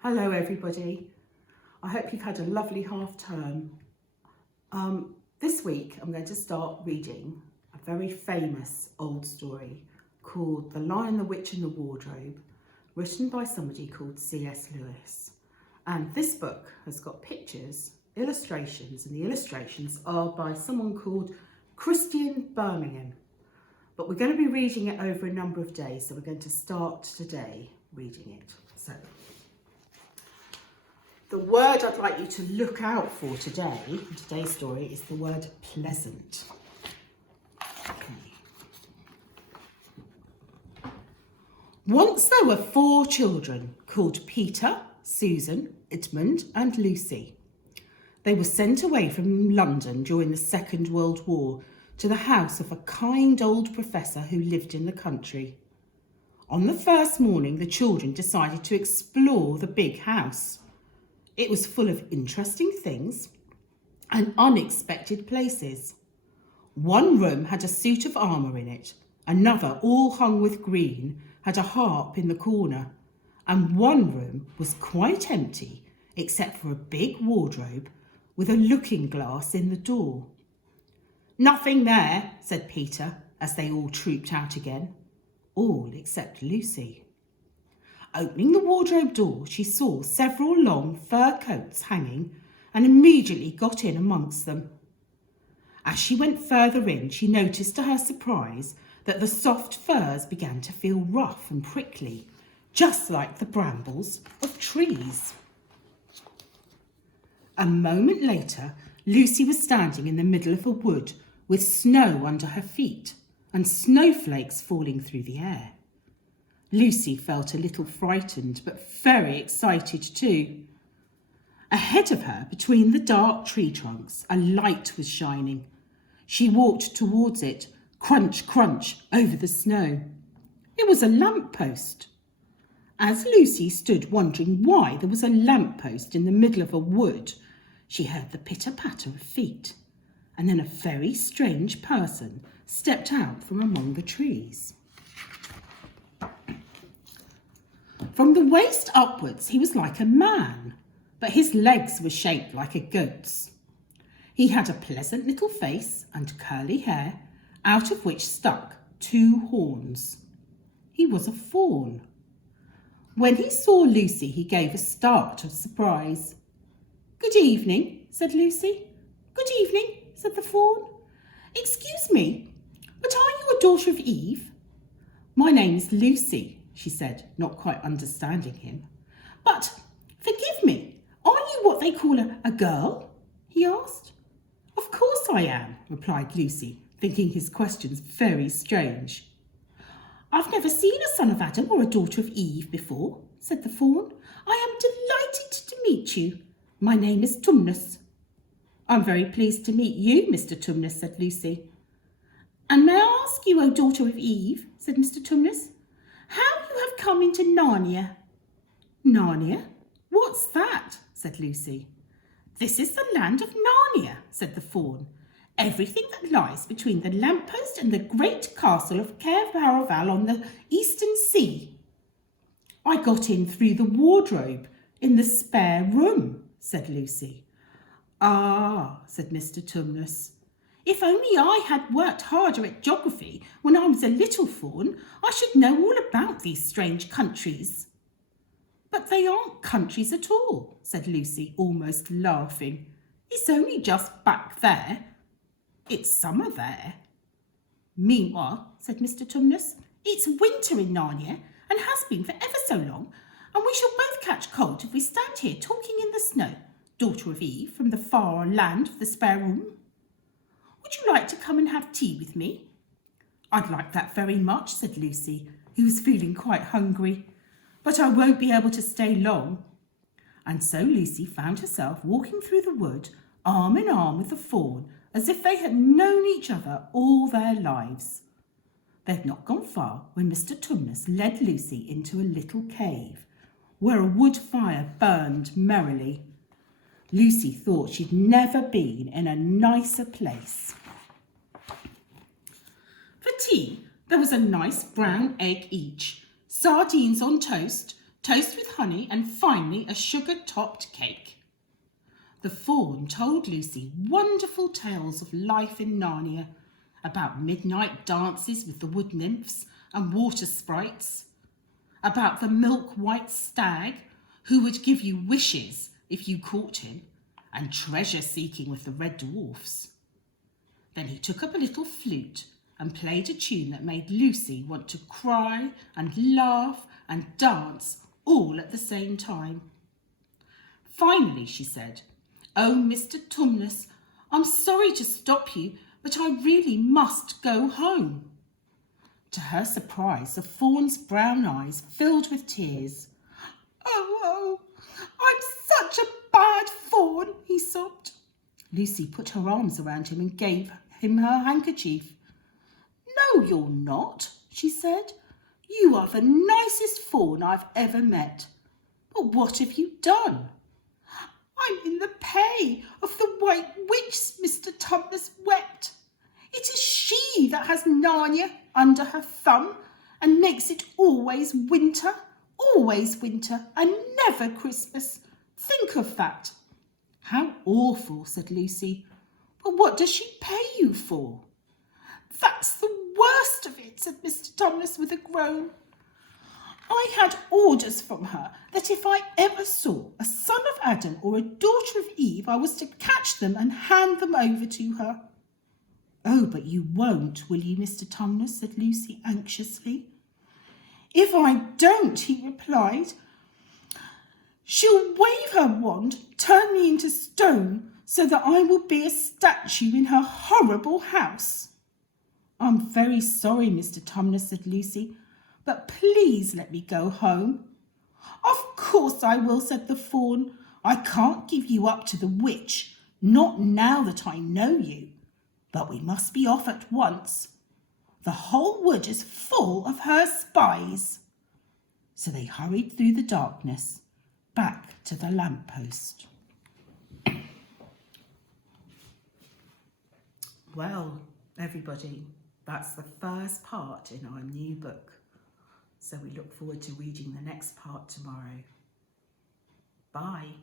Hello everybody. I hope you've had a lovely half term. This week I'm going to start reading a very famous old story called The Lion, the Witch and the Wardrobe, written by somebody called C.S. Lewis. And this book has got pictures, illustrations, and the illustrations are by someone called Christian Birmingham. But we're going to be reading it over a number of days, so we're going to start today reading it. So, the word I'd like you to look out for today, in today's story, is the word pleasant. Okay. Once there were 4 children called Peter, Susan, Edmund and Lucy. They were sent away from London during the Second World War to the house of a kind old professor who lived in the country. On the first morning, the children decided to explore the big house. It was full of interesting things and unexpected places. One room had a suit of armour in it, another, all hung with green, had a harp in the corner, and one room was quite empty except for a big wardrobe with a looking glass in the door. "Nothing there," said Peter, as they all trooped out again, all except Lucy. Opening the wardrobe door, she saw several long fur coats hanging and immediately got in amongst them. As she went further in, she noticed to her surprise that the soft furs began to feel rough and prickly, just like the brambles of trees. A moment later, Lucy was standing in the middle of a wood with snow under her feet and snowflakes falling through the air. Lucy felt a little frightened, but very excited too. Ahead of her, between the dark tree trunks, a light was shining. She walked towards it, crunch, crunch, over the snow. It was a lamp-post. As Lucy stood wondering why there was a lamp-post in the middle of a wood, she heard the pitter-patter of feet, and then a very strange person stepped out from among the trees. From the waist upwards, he was like a man, but his legs were shaped like a goat's. He had a pleasant little face and curly hair, out of which stuck 2 horns. He was a fawn. When he saw Lucy, he gave a start of surprise. "Good evening," said Lucy. "Good evening," said the fawn. "Excuse me, but are you a daughter of Eve?" "My name's Lucy," she said, not quite understanding him. "But, forgive me, are you what they call a girl?" he asked. "Of course I am," replied Lucy, thinking his questions very strange. "I've never seen a son of Adam or a daughter of Eve before," said the fawn. "I am delighted to meet you. My name is Tumnus." "I'm very pleased to meet you, Mr. Tumnus," said Lucy. "And may I ask you, O daughter of Eve," said Mr. Tumnus, "how you have come into Narnia?" "Narnia? What's that?" said Lucy. "This is the land of Narnia," said the fawn. "Everything that lies between the lamppost and the great castle of Caer Paravel on the eastern sea." "I got in through the wardrobe in the spare room," said Lucy. "Ah," said Mr. Tumnus. "If only I had worked harder at geography when I was a little fawn, I should know all about these strange countries." "But they aren't countries at all," said Lucy, almost laughing. "It's only just back there. It's summer there." "Meanwhile," said Mr. Tumnus, "it's winter in Narnia and has been for ever so long, and we shall both catch cold if we stand here talking in the snow, daughter of Eve from the far land of the spare room. Would you like to come and have tea with me?" "I'd like that very much," said Lucy, who was feeling quite hungry, "but I won't be able to stay long." And so Lucy found herself walking through the wood, arm in arm with the fawn, as if they had known each other all their lives. They had not gone far when Mr. Tumnus led Lucy into a little cave, where a wood fire burned merrily. Lucy thought she'd never been in a nicer place. For tea, there was a nice brown egg each, sardines on toast, toast with honey, and finally a sugar-topped cake. The fawn told Lucy wonderful tales of life in Narnia, about midnight dances with the wood nymphs and water sprites, about the milk-white stag who would give you wishes if you caught him, and treasure-seeking with the red dwarfs. Then he took up a little flute and played a tune that made Lucy want to cry and laugh and dance all at the same time. Finally, she said, "Oh, Mr. Tumnus, I'm sorry to stop you, but I really must go home." To her surprise, the fawn's brown eyes filled with tears. Oh, I'm such a bad fawn," he sobbed. Lucy put her arms around him and gave him her handkerchief. "No, you're not," she said. "You are the nicest fawn I've ever met. But what have you done?" "I'm in the pay of the White Witch," Mr. Tumnus wept. "It is she that has Narnia under her thumb and makes it always winter, and never Christmas. Think of that." "How awful," said Lucy. "But what does she pay you for?" "That's the worst of it," said Mr. Tumnus with a groan. "I had orders from her that if I ever saw a son of Adam or a daughter of Eve, I was to catch them and hand them over to her." "Oh, but you won't, will you, Mr. Tumnus?" said Lucy anxiously. "If I don't," he replied, "she'll wave her wand, turn me into stone, so that I will be a statue in her horrible house." "I'm very sorry, Mr. Tumnus," said Lucy, "but please let me go home." "Of course I will," said the fawn. "I can't give you up to the witch, not now that I know you. But we must be off at once. The whole wood is full of her spies." So they hurried through the darkness back to the lamppost. Well, everybody, that's the first part in our new book. So we look forward to reading the next part tomorrow. Bye.